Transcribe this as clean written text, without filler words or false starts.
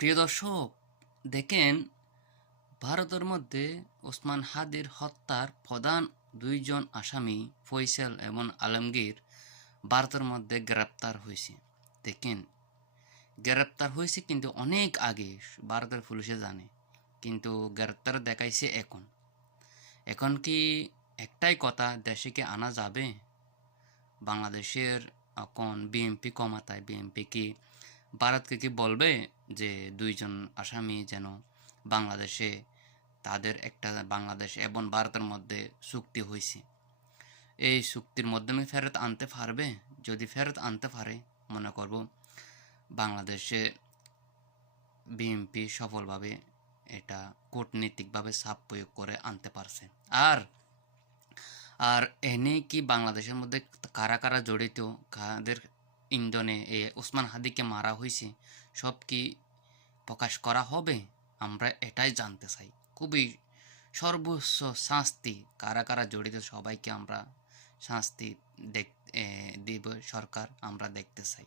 প্রিয় দর্শক, দেখেন, ভারতের মধ্যে ওসমান হাদির হত্যার প্রধান দুইজন আসামি ফয়সাল এবং আলমগীর ভারতের মধ্যে গ্রেপ্তার হয়েছে। দেখেন, গ্রেপ্তার হয়েছে কিন্তু অনেক আগে, ভারতের পুলিশে জানে, কিন্তু গ্রেপ্তার দেখাইছে এখন। এখন কি একটাই কথা, দেশে কি আনা যাবে? বাংলাদেশের এখন বিএনপি ক্ষমতায়, বিএনপি কি ভারতকে কি বলবে যে দুইজন আসামি যেন বাংলাদেশে, তাদের একটা বাংলাদেশ এবং ভারতের মধ্যে চুক্তি হয়েছে, এই চুক্তির মাধ্যমে ফেরত আনতে পারবে? যদি ফেরত আনতে পারে, মনে করব বাংলাদেশে বিএনপি সফলভাবে এটা কূটনীতিকভাবে চাপ প্রয়োগ করে আনতে পারছে। আর আর এনে কি বাংলাদেশের মধ্যে কারা কারা জড়িত, কাদের ইন্ধনে এই ওসমান হাদিকে মারা হয়েছে, সব কি প্রকাশ করা হবে? আমরা এটাই জানতে চাই। খুবই সর্বোচ্চ শাস্তি, কারা কারা জড়িত সবাইকে আমরা শাস্তি দেখ দিব, সরকার আমরা দেখতে চাই।